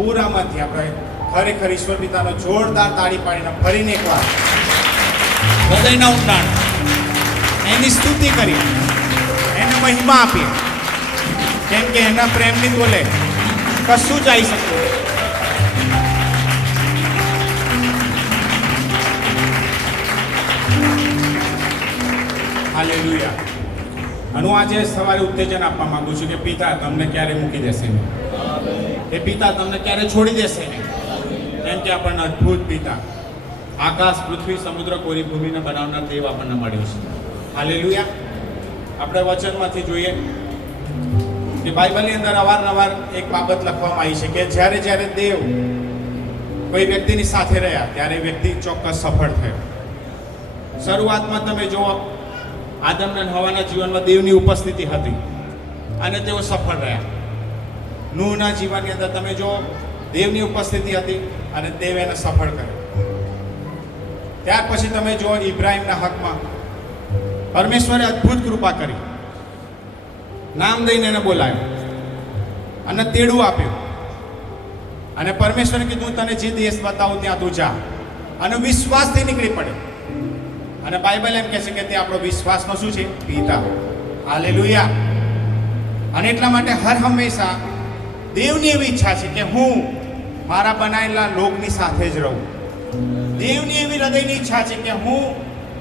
પૂરામાંથી આપણે ખરેખર ઈશ્વર પિતાનો જોરદાર તાળી પાડીને ફરીને એકવાર હૃદયના ઊંડાણ એની સ્તુતિ કરી, એને મહિમા આપી, કેમ કે એના પ્રેમની બોલે કશું જ આવી શકતું. હાલેલુયા. અને હું આજે સવારે ઉત્તેજન આપવા માંગુ છું કે પિતા તમને ક્યારે મૂકી દેશે નહીં, એ પિતા તમને ક્યારે છોડી દેશે નહીં, કેમ કે આપણને અદ્ભુત પિતા, આકાશ પૃથ્વી સમુદ્ર કોરી ભૂમિને બનાવનાર દેવ આપણને મળ્યો છે. હાલેલુયા. આપણે વચનમાંથી જોઈએ કે બાઇબલની અંદર અવારનવાર એક બાબત લખવામાં આવી છે કે જ્યારે જ્યારે દેવ કોઈ વ્યક્તિની સાથે રહ્યા ત્યારે વ્યક્તિ ચોક્કસ સફળ થયો. શરૂઆતમાં તમે જુઓ, આદમ અને હવાના જીવનમાં દેવની ઉપસ્થિતિ હતી અને તેઓ સફળ રહ્યા. નૂહના જીવનની અંદર તમે જુઓ, દેવની ઉપસ્થિતિ હતી અને દેવ એને સફળ કર્યો. ત્યાર પછી તમે જુઓ, ઇબ્રાહિમના હકમાં પરમેશ્વરે અદ્ભુત કૃપા કરી, નામ દઈને એને બોલાવ્યો અને તેડું આપ્યું અને પરમેશ્વરે કીધું તને જે દેશ બતાવું ત્યાં તું જા, અને વિશ્વાસથી નીકળી પડે. અને બાઇબલ એમ કહે છે કે તે આપણો વિશ્વાસનો શું છે? પિતા. હાલેલુયા. અને એટલા માટે હર હંમેશા દેવની એવી ઈચ્છા છે કે હું મારા બનાવેલા લોકની સાથે જ રહું. દેવની એવી હૃદયની ઈચ્છા છે કે હું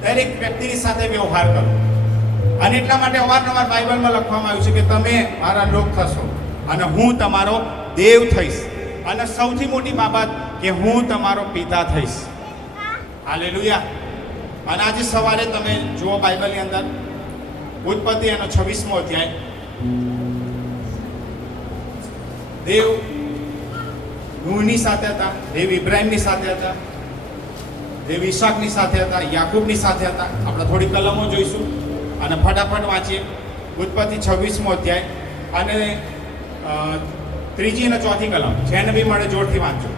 દરેક વ્યક્તિની સાથે વ્યવહાર કરું. અને એટલા માટે અવારનવાર બાઇબલમાં લખવામાં આવ્યું છે કે તમે મારા લોક થશો અને હું તમારો દેવ થઈશ. અને સૌથી મોટી બાબત કે હું તમારો પિતા થઈશ. હાલેલુયા. અને આજે સવારે તમે જુઓ બાઇબલની અંદર ઉત્પત્તિ એનો 26મો અધ્યાય, દેવ નૂહની સાથે હતા, દેવ ઇબ્રાહિમની સાથે હતા, દેવ ઈસાકની સાથે હતા, યાકૂબની સાથે હતા. આપણે થોડી કલમો જોઈશું અને ફટાફટ વાંચીએ. ઉત્પત્તિ 26મો અધ્યાય અને 3જી અને 4થી કલમ, જેને બી મળે જોરથી વાંચો.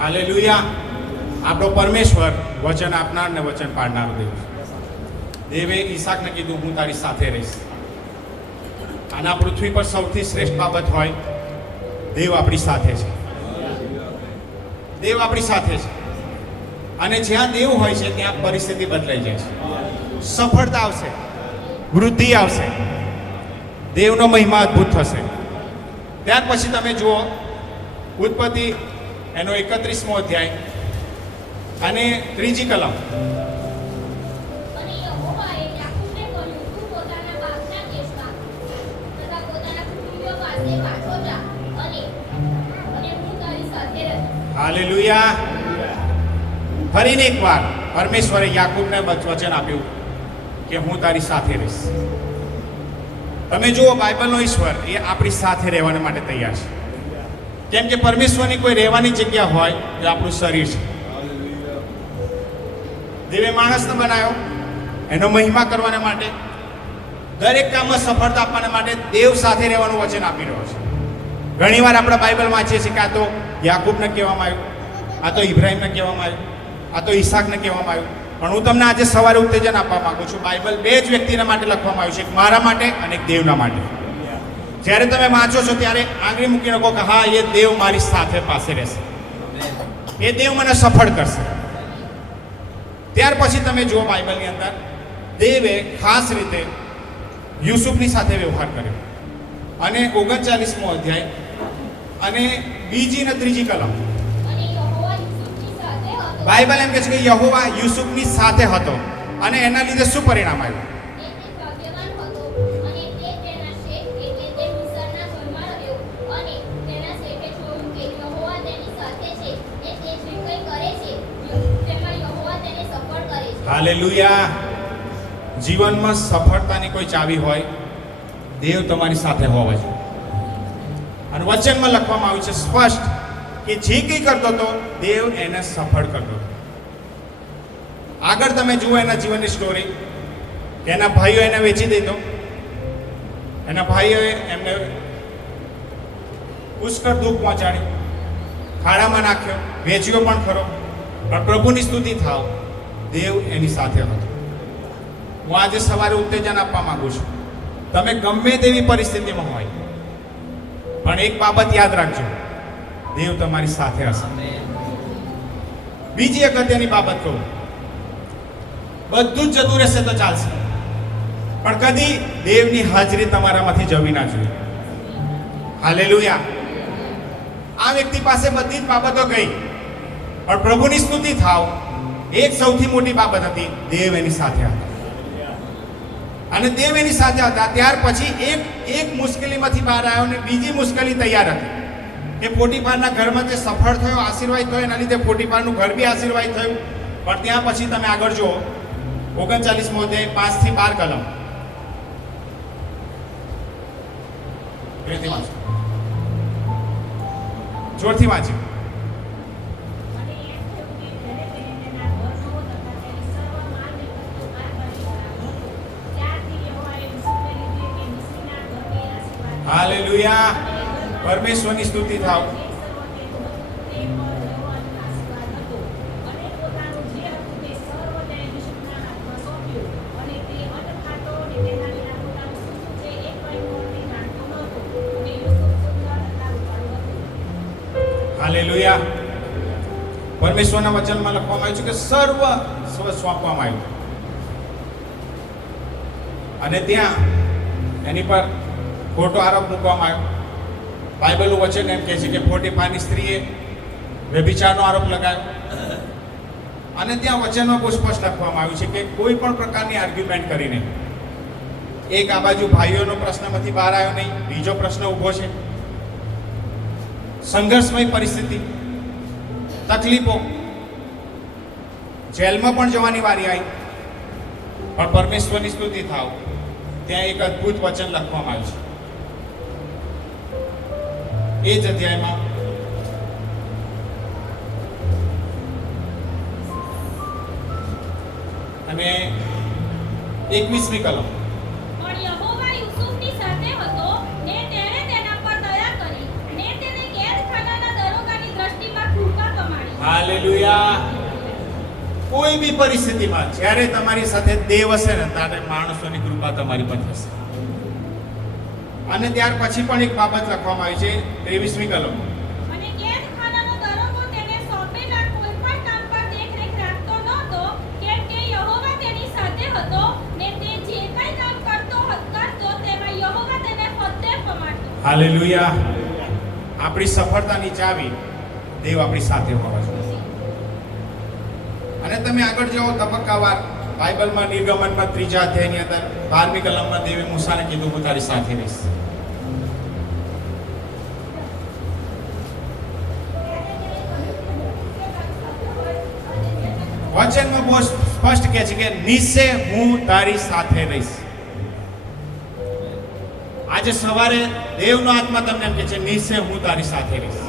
હાલેલુયા. આપણો પરમેશ્વર વચન આપનાર ને વચન પાડનાર દેવ છે. દેવે ઈસાકને કીધું હું તારી સાથે રહીશ. અને આ પૃથ્વી પર સૌથી શ્રેષ્ઠ બાબત હોય, દેવ આપણી સાથે છે. દેવ આપણી સાથે છે. અને જ્યાં દેવ હોય છે ત્યાં પરિસ્થિતિ બદલાઈ જાય છે, સફળતા આવશે, વૃદ્ધિ આવશે, દેવનો મહિમા અદ્ભુત થશે. ત્યાર પછી તમે જુઓ ઉત્પત્તિ એનો 31મો અધ્યાય અને 3જી કલમ. હાલેલુયા. ફરીને એકવાર પરમેશ્વરે યાકૂબને વચન આપ્યું કે હું તારી સાથે રહીશ. તમે જુઓ, બાઇબલનો ઈશ્વર એ આપણી સાથે રહેવા માટે તૈયાર છે. કેમ કે પરમેશ્વરની કોઈ રહેવાની જગ્યા હોય તો આપણું શરીર છે. દેવે માણસને બનાવ્યો એનો મહિમા કરવાના માટે, દરેક કામમાં સફળતા આપવાના માટે દેવ સાથે રહેવાનું વચન આપી રહ્યો છે. ઘણીવાર આપણે બાઇબલ વાંચીએ છીએ કે આ તો યાકૂબને કહેવામાં આવ્યું, આ તો ઇબ્રાહિમને કહેવામાં આવ્યું, આ તો ઈસાકને કહેવામાં આવ્યું. પણ હું તમને આજે સવારે ઉત્તેજન આપવા માંગુ છું. બાઇબલ બે જ વ્યક્તિના માટે લખવામાં આવ્યું છે, એક મારા માટે અને એક દેવના માટે. જ્યારે તમે વાંચો છો ત્યારે આંગળી મૂકીને કહો કે હા, એ દેવ મારી સાથે પાસે રહેશે, એ દેવ મને સફળ કરશે. ત્યાર પછી તમે જુઓ બાઇબલની અંદર દેવે ખાસ રીતે યુસુફની સાથે વ્યવહાર કર્યો. અને 39મો અધ્યાય અને 2જી અને 3જી કલમ, બાઇબલ એમ કહે છે કે યહોવા યુસુફની સાથે હતો અને એના લીધે શું પરિણામ આવ્યું? હાલેલુયા. જીવનમાં સફળતાની કોઈ ચાવી હોય, દેવ તમારી સાથે હોવા જોઈએ. અને વચનમાં લખવામાં આવ્યું છે સ્પષ્ટ કે જે કંઈ કરતો હતો દેવ એને સફળ કરતો હતો. આગળ તમે જુઓ એના જીવનની સ્ટોરી, એના ભાઈઓ એને વેચી દીધો, એના ભાઈઓએ એમને પુષ્કળ દુઃખ પહોંચાડ્યું ખાડામાં નાખ્યો, વેચ્યો પણ ખરો, પણ પ્રભુની સ્તુતિ થાવ, દેવ એની સાથે હતો. હું આજે સવારે ઉત્તેજન આપવા માંગુ છું. તમે ગમે તેવી પરિસ્થિતિમાં હોય, પણ એક બાબત યાદ રાખજો, દેવ તમારી સાથે હશે. બીજી અગત્યની બાબત કહું, બધું જ જતું રહેશે તો ચાલશે, પણ કદી દેવની હાજરી તમારામાંથી જવી ના જોઈએ. હાલેલુયા. આ વ્યક્તિ પાસે બધી જ બાબતો ગઈ, પણ પ્રભુની સ્તુતિ થાવ, એક સૌથી મોટી બાબત હતી, દેવ એની સાથે હતા. અને દેવ એની સાથે હતા. ત્યાર પછી એક મુશ્કેલીમાંથી બહાર આવ્યો અને બીજી મુશ્કેલી તૈયાર હતી કે પોટીફારના ઘરમાં તે સફળ થયો, આશીર્વાદ થયો, એના લીધે પોટીફારનું ઘર બી આશીર્વાદ થયું. પણ ત્યાં પછી તમે આગળ જુઓ, 39મો અધ્યાય 5 થી 12 કલમ. જોરથી વાંચો. હાલેલુયા. પરમેશ્વરની સ્તુતિ થાવ. હાલેલુયા. પરમેશ્વરના વચનમાં લખવામાં આવ્યું છે કે સર્વ સોંપવામાં આવ્યું, અને ત્યાં એની પર ખોટો આરોપ મૂકવામાં આવ્યો. બાઇબલનું વચન એમ કહે છે કે પોટીફારની સ્ત્રીએ વ્યભિચારનો આરોપ લગાવ્યો. અને ત્યાં વચનમાં બહુ સ્પષ્ટ લખવામાં આવ્યું છે કે કોઈ પણ પ્રકારની આર્ગ્યુમેન્ટ કરીને, એક આ બાજુ ભાઈઓનો પ્રશ્નમાંથી બહાર આવ્યો નહીં, બીજો પ્રશ્ન ઊભો છે, સંઘર્ષમય પરિસ્થિતિ, તકલીફો, જેલમાં પણ જવાની વારી આવી, પણ પરમેશ્વરની સ્તુતિ થાવ, ત્યાં એક અદ્ભુત વચન લખવામાં આવ્યું છે. એ જ અધ્યાયમાં અને 21મી કલમ. પણ યહોવા યુસુફની સાથે હતો ને તેણે તેના પર દયા કરી ને તેને કેદખાનાના દરોગાની દ્રષ્ટિમાં કૃપા કમાડી. હાલેલુયા. કોઈ બી પરિસ્થિતિમાં જ્યારે તમારી સાથે દેવ હશે ને, ત્યારે માણસોની કૃપા તમારી પર થશે. અને ત્યાર પછી પણ એક બાબત લખવામાં આવી છે 23મી કલમ. અને કેદખાનાનો દરોગો તેને સોંપેલા કોઈ પણ કામ પર દેખરેખ રાખતો નહોતો, કેમ કે યહોવા તેની સાથે હતો ને તે જે કંઈ કામ કરતો તેમાં યહોવા તેને ફતે પમાડતો. હાલેલુયા. આપણી સફળતાની ચાવી દેવ આપણી સાથે હોવા જોઈએ. અને તમે આગળ જાઓ તબક્કાવાર બાઇબલમાં નિર્ગમનમાં 3જા અધ્યાયની અંદર 12મી કલમમાં દેવે મૂસાને કીધું, હું તારી સાથે રહીશ. વચનમાં બહુ સ્પષ્ટ કહે છે કે નિશ્ચય હું તારી સાથે રહીશ. આજે સવારે દેવનો આત્મા તમને એમ કહે છે, નિશ્ચય હું તારી સાથે રહીશ.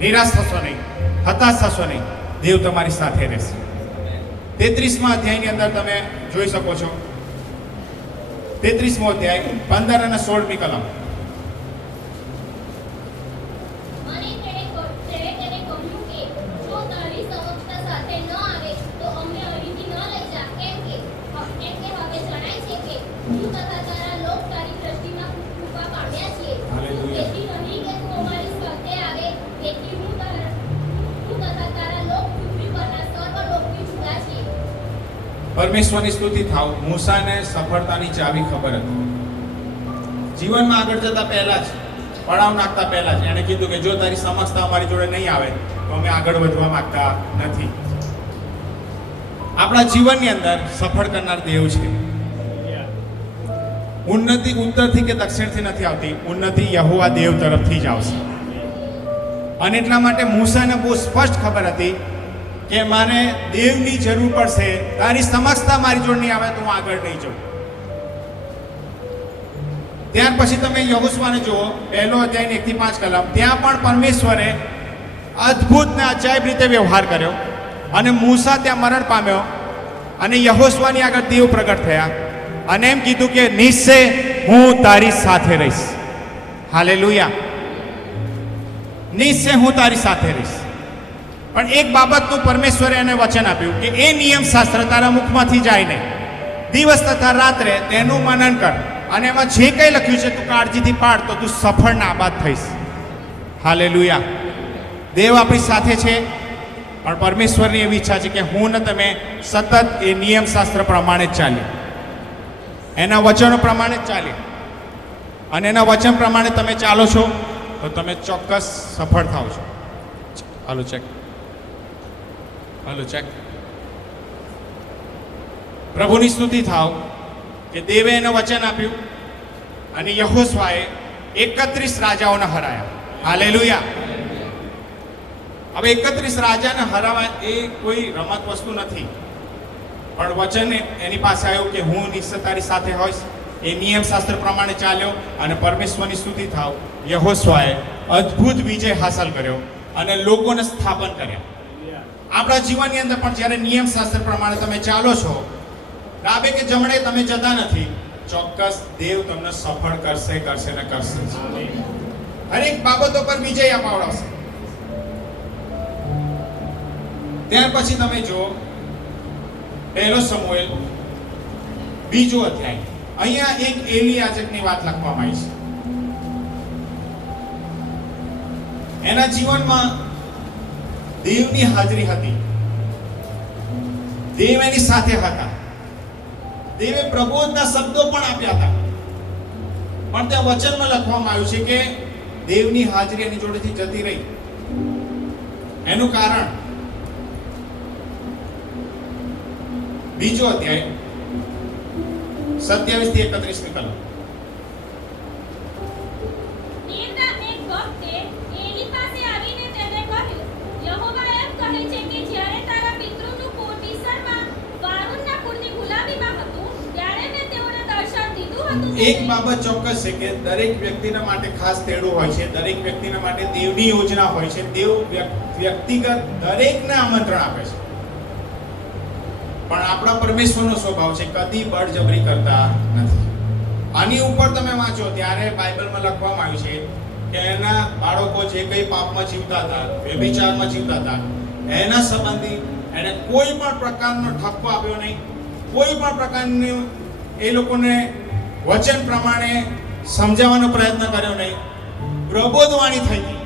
નિરાશ થશો નહીં, હતાશ થશો નહીં, દેવ તમારી સાથે રહેશે. 33મા અધ્યાયની અંદર તમે જોઈ શકો છો, 33મો અધ્યાય 15 અને 16મી કલમ. મને તેણે તેને કહ્યું કે જો તારી સમક્ષતા સાથે ન આવે તો અમને અહીંથી ન લઈ જા, કેમ કે હવે જણાય છે કે તું તથા તારા લોક તારી દ્રષ્ટિમાં કૃપા પામ્યા છીએ. હાલેલુયા. તેથી નહીં કે તું અમારી સાથે આવે, તેથી તું તથા તારા લોક પૃથ્વી પરના સર્વ લોકથી જુદા છીએ. પરમેશ્વરની સ્તુતિ થાવ. મૂસાને સફળતાની ચાવી ખબર હતી. જીવનમાં આગળ જતા પહેલા જ, પડાવ નાખતા પહેલા જ એણે કીધું કે જો તારી સમક્ષતા અમારી જોડે નહીં આવે તો અમે આગળ વધવા માંગતા નથી. આપણા જીવનની અંદર સફળ કરનાર દેવ છે. ઉન્નતિ ઉત્તરથી કે દક્ષિણથી નથી આવતી, ઉન્નતિ યહોવા દેવ તરફથી જ આવશે. અને એટલા માટે મૂસાને બહુ સ્પષ્ટ ખબર હતી કે મારે દેવની જરૂર પડશે, તારી સમક્ષતા મારી જોડે નહીં આવે તો હું આગળ નહીં જાઉં. ત્યાર પછી તમે યહોશુઆને જુઓ, 1લો અધ્યાય 1 થી 5 કલમ. ત્યાં પણ પરમેશ્વરે અદ્ભુત ને અજાયબ રીતે વ્યવહાર કર્યો અને મૂસા ત્યાં મરણ પામ્યો અને યહોશુઆની આગળ દેવ પ્રગટ થયા અને એમ કીધું કે નિશ્ચય હું તારી સાથે રહીશ. હાલેલુયા. નિશ્ચય હું તારી સાથે રહીશ. પણ એક બાબતનું પરમેશ્વરે એને વચન આપ્યું કે એ નિયમ શાસ્ત્ર તારા મુખમાંથી જાય નહીં. દિવસ તથા રાત્રે તેનું મનન કર, અને એમાં જે કંઈ લખ્યું છે તું કાળજીથી પાડ, તો તું સફળ ને આબાદ થઈશ. હાલેલુયા. દેવ આપણી સાથે છે, પણ પરમેશ્વરની એવી ઈચ્છા છે કે હું ને તમે સતત એ નિયમ શાસ્ત્ર પ્રમાણે જ ચાલીએ, એના વચનો પ્રમાણે જ ચાલીએ. અને એના વચન પ્રમાણે તમે ચાલો છો તો તમે ચોક્કસ સફળ થાવ છો. હાલો ચેક, હાલો ચેક. પ્રભુની સ્તુતિ થાવ કે દેવે એને વચન આપ્યું અને યહોશવાએ 31 રાજાઓને હરાયા. હાલેલુયા. હવે 31 રાજાને હરાવા એ કોઈ રમત વસ્તુ નથી, પણ વચન એની પાસે આવ્યું કે હું નિશ્ચય તારી સાથે હોઈશ. એ નિયમ શાસ્ત્ર પ્રમાણે ચાલ્યો અને પરમેશ્વરની સ્તુતિ થાવ, યહોશવાએ અદ્ભુત વિજય હાંસલ કર્યો અને લોકોને સ્થાપન કર્યા. આપણા જીવનની અંદર પણ જ્યારે નિયમ શાસ્ત્ર પ્રમાણે તમે ચાલો છો, ડાબે કે જમણે તમે જતા નથી, ચોક્કસ દેવ તમને સફળ કરશે, કરશે ને કરશે. હરેક બાબતો પર વિજય અપાવડાવશે. ત્યાર પછી તમે જો પહેલો સમુએલ 2 અધ્યાય, અહીંયા એક એલિયાજકની વાત લખવામાં આવી છે. એના જીવનમાં દેવની હાજરી હતી, દેવ એની સાથે હતા, દેવે પ્રબોધના શબ્દો પણ આપ્યા હતા. પણ ત્યાં વચનમાં લખવામાં આવ્યું છે કે દેવની હાજરી એની જોડેથી જતી રહી. એનું કારણ 2 અધ્યાય 27 થી 31 ની કલમ. દેવના એક ભક્તે એની પાસે આવીને તેને કહ્યું, યહોવા એમ કહે છે કે જ્યારે તારા પિતૃનું કુળ મિસ્રમાં ફારૂનના કુળની ગુલામીમાં હતું, ત્યારે મેં તેઓને દર્શન દીધું હતું. એક બાબત ચોક્કસ છે કે દરેક વ્યક્તિના માટે ખાસ તેડું હોય છે, દરેક વ્યક્તિના માટે દેવની યોજના હોય છે. દેવ વ્યક્તિગત દરેકને આમંત્રણ આપે છે. પણ આપણા પરમેશ્વરનો સ્વભાવ છે કદી બળજબરી કરતા નથી. આની ઉપર તમે વાંચો ત્યારે બાઇબલમાં લખવામાં આવ્યું છે કે એના બાળકો જે કંઈ પાપમાં જીવતા હતા, વ્યભિચારમાં જીવતા હતા, એના સંબંધી એને કોઈ પણ પ્રકારનો ઠપકો આપ્યો નહીં, કોઈ પણ પ્રકારનું એ લોકોને વચન પ્રમાણે સમજાવવાનો પ્રયત્ન કર્યો નહીં. પ્રબોધવાણી થઈ ગઈ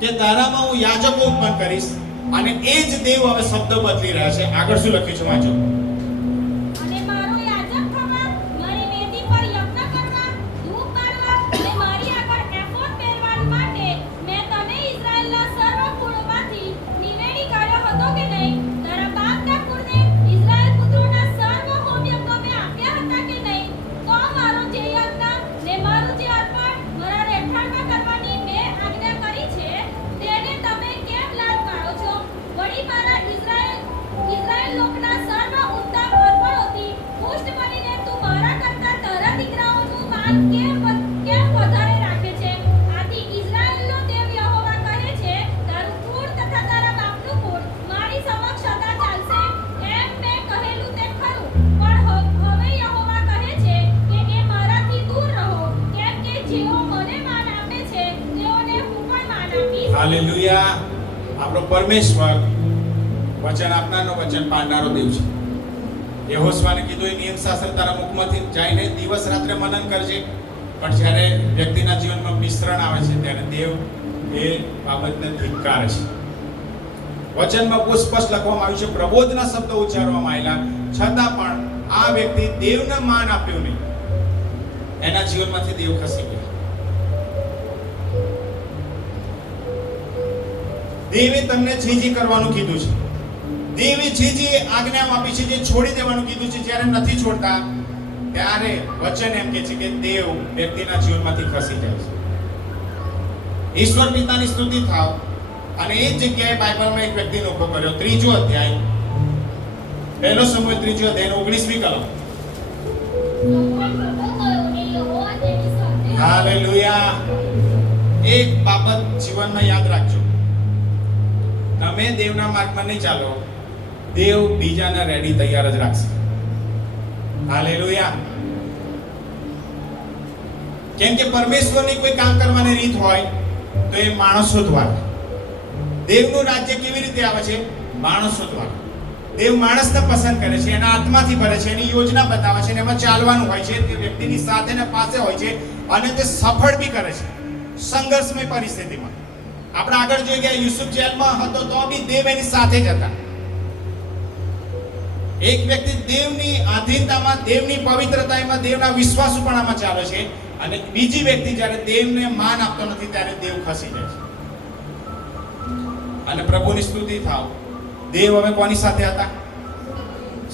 કે તારામાં હું યાજકો ઉત્પન્ન કરીશ, અને એ જ દેવ હવે શબ્દ બદલી રહ્યા છે. આગળ શું લખ્યું છે વાંચો. અને મારો યાજક થવા, મારી વેદી પર યજ્ઞ કરવા, ધૂપ બાળવા અને મારી આગળ એફોદ પહેરવા માટે મેં તને ઇઝરાયેલના સર્વ કુળોમાંથી નિવેડી કાઢ્યો હતો કે નહીં? તારા બાપના કુળને ઇઝરાયેલ પુત્રોના સર્વ હોમયજ્ઞો મેં આપ્યા હતા કે નહીં? તો મારો જે યજ્ઞ ને મારું જે અર્પણ મારા રહેઠાણમાં કરવાની મેં આજ્ઞા કરી છે, તેને તમે કેમ લાદ પાડો છો? વળી મારા ઇઝરાયેલ લોકના સર્વ ઉત્તમ અર્પણોથી પુષ્ટ બનીને તું મારા કરતા તારા દીકરાઓનું માન કેમ વધારે રાખે છે? આથી ઇઝરાયેલનો દેવ યહોવા કહે છે, તારું કુળ તથા તારા બાપનું કુળ મારી સમક્ષ સદા ચાલશે. એમ મેં કહેલું તે ખરું, પણ હવે યહોવા કહે છે કે એ મારાથી દૂર રહો, કેમ કે જેઓ મને માન આપે છે તેઓને હું પણ માન આપીશ. હાલેલુયા. આપણો પરમેશ્વર વચન આપનારનો, વચન પાડનારો દેવ છે. યહોશવાને કીધું એ નિયમ શાસ્ત્ર તારા મુખમાંથી જાય ને, દિવસ રાત્રે મનન કરજે. પણ જ્યારે વ્યક્તિના જીવનમાં મિશ્રણ આવે છે ત્યારે દેવ એ બાબતને ધિક્કારે છે. વચનમાં બહુ સ્પષ્ટ લખવામાં આવ્યું છે, પ્રબોધના શબ્દો ઉચ્ચારવામાં આવેલા, છતાં પણ આ વ્યક્તિ દેવને માન આપ્યું નહીં. એના જીવનમાંથી દેવ ખસી ગયા. દેવે તમને જે કરવાનું કીધું છે, દેવે જે આજ્ઞાઓ આપી છે, જે છોડી દેવાનું કીધું છે, જ્યારે નથી છોડતા ત્યારે વચન એમ કહે છે કે દેવ વ્યક્તિના જીવનમાંથી ખસી જાય છે. ઈશ્વર પિતાની સ્તુતિ થાવ. અને એ જ જગ્યાએ બાઇબલમાં એક વ્યક્તિનો ઉભો કર્યો. 3 અધ્યાય, પહેલો સમુએલ 3 અધ્યાય 19મી કલમ. હાલેલુયા. એક બાબત જીવનમાં યાદ રાખજો, તમે દેવના માર્ગમાં નહીં ચાલો, દેવ બીજાને રેડી તૈયાર જ રાખશે. હાલેલુયા. કેમ કે પરમેશ્વરની કોઈ કામ કરવાની રીત હોય, તો એ માણસો દ્વારા. દેવનું રાજ્ય કેવી રીતે આવે છે? માણસો દ્વારા. દેવ માણસને પસંદ કરે છે, એના આત્માથી ભરે છે, એની યોજના બતાવે છે, અને એમાં ચાલવાનું હોય છે, તે વ્યક્તિની સાથે ને પાસે હોય છે, અને તે સફળ બી કરે છે સંઘર્ષમય પરિસ્થિતિમાં. આપણે આગળ જોઈ ગયા, યુસુફ જેલમાં હતો તો બી દેવ એની સાથે જ હતા. એક વ્યક્તિ દેવની આધીનતામાં, દેવની પવિત્રતામાં, દેવના વિશ્વાસુપણામાં ચાલે છે, અને બીજી વ્યક્તિ જ્યારે દેવને માન આપતો નથી ત્યારે દેવ ખસી જાય છે. અને પ્રભુની સ્તુતિ થાવ, દેવ હવે કોની સાથે હતા?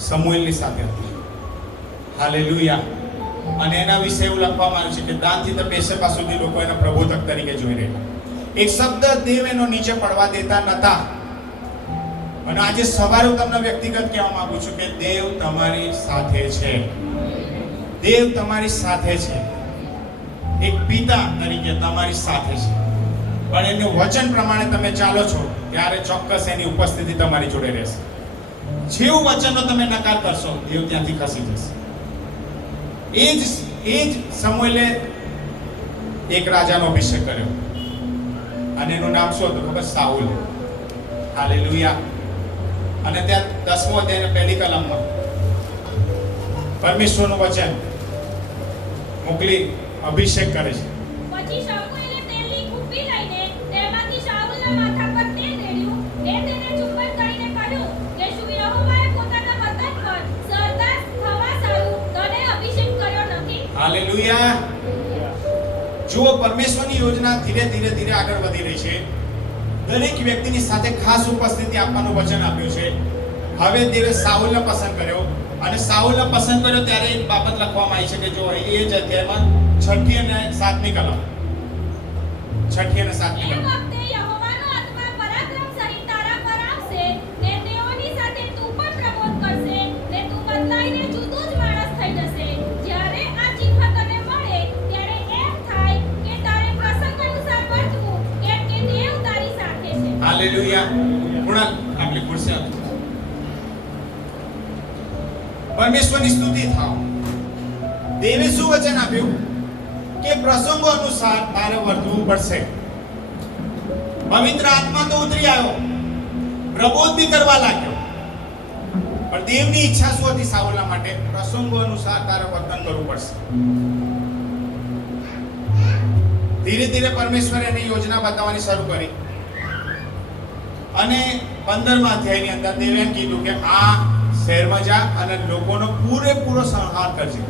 સમુએલની સાથે હતા. હાલેલુયા. અને એના વિશે એવું લખવામાં આવ્યું છે કે દાનથી તો બેસેબા સુધી લોકો એના પ્રબોધક તરીકે જોઈ રહેલા. એક શબ્દ દેવ એનો નીચે પડવા દેતા નતા. અને આજે સવારે હું તમને વ્યક્તિગત કહેવા માંગુ છું કે દેવ તમારી સાથે છે. દેવ તમારી સાથે છે. એક પિતા તરીકે તમારી સાથે છે. પણ એનું વચન પ્રમાણે તમે ચાલો છો ત્યારે ચોક્કસ એની ઉપસ્થિતિ તમારી જોડે રહેશે. જેવું વચનનો તમે નકાર કરશો, દેવ ત્યાંથી ખસી જશે. એ જ સમુએલે એક રાજાનો અભિષેક કર્યો, અને એનું નામ શું હતું ખબર? સાઉલ. હાલેલુયા. અને ત્યાં 10મો અધ્યાયની પહેલી કલમમાં પરમેશ્વરનું વચન મોકલી અભિષેક કરે છે. પછી શામુએલે તેલની કુંભી લઈને તેમાંથી શાઉલના માથા પર તેલ રેડ્યું. તેને ચુંબન કરીને કહ્યું કે શું યહોવાએ પોતાના વતન પર સરદાર થવા સારું તને અભિષેક કર્યો નથી? હાલેલુયા. જો પરમેશ્વરની યોજના ધીરે ધીરે આગળ વધી રહી છે, દરેક વ્યક્તિની સાથે ખાસ ઉપસ્થિતિ આપવાનું વચન આપ્યું છે. હવે દેવે સાઉલને પસંદ કર્યો, અને સાઉલને પસંદ કર્યો ત્યારે એક બાબત લખવામાં આવી છે કે જો એ જ અધ્યાયમાં 6ઠી અને 7મી કલમ, 6ઠી અને 7મી એ કલમ. વખતે યહોવાનો આત્મા પરાક્રમ સહિત તારા પર આવશે, ને તેઓની સાથે તું પણ પ્રબોધ કરશે, ને તું બદલાઈને જુદો જ માણસ થઈ જશે. જ્યારે આ ચિહ્ન તને મળે ત્યારે એમ થાય કે તારે પ્રસંગ અનુસાર વર્તવું, કેમ કે દેવ તારી સાથે છે. હાલેલુયા. કુણાલ આપણી ખુરશી આપો. પરમેશ્વરની સ્તુતિ થાવ. દેવે શું વચન આપ્યું કે પ્રસંગો અનુસાર તારે વર્તવું પડશે. પવિત્ર આત્મા તો ઉતરી આવ્યો, પ્રબોધ બી કરવા લાગ્યો, પણ દેવની ઈચ્છા શું હતી સાઉલના માટે? પ્રસંગો અનુસાર તારે વર્તન કરવું પડશે. ધીરે ધીરે પરમેશ્વરે એની યોજના બતાવવાની શરૂ કરી, અને 15મા અધ્યાયની અંદર દેવે એમ કીધું કે આ શહેરમાં જા અને લોકોનો પૂરેપૂરો સંહાર કરજે.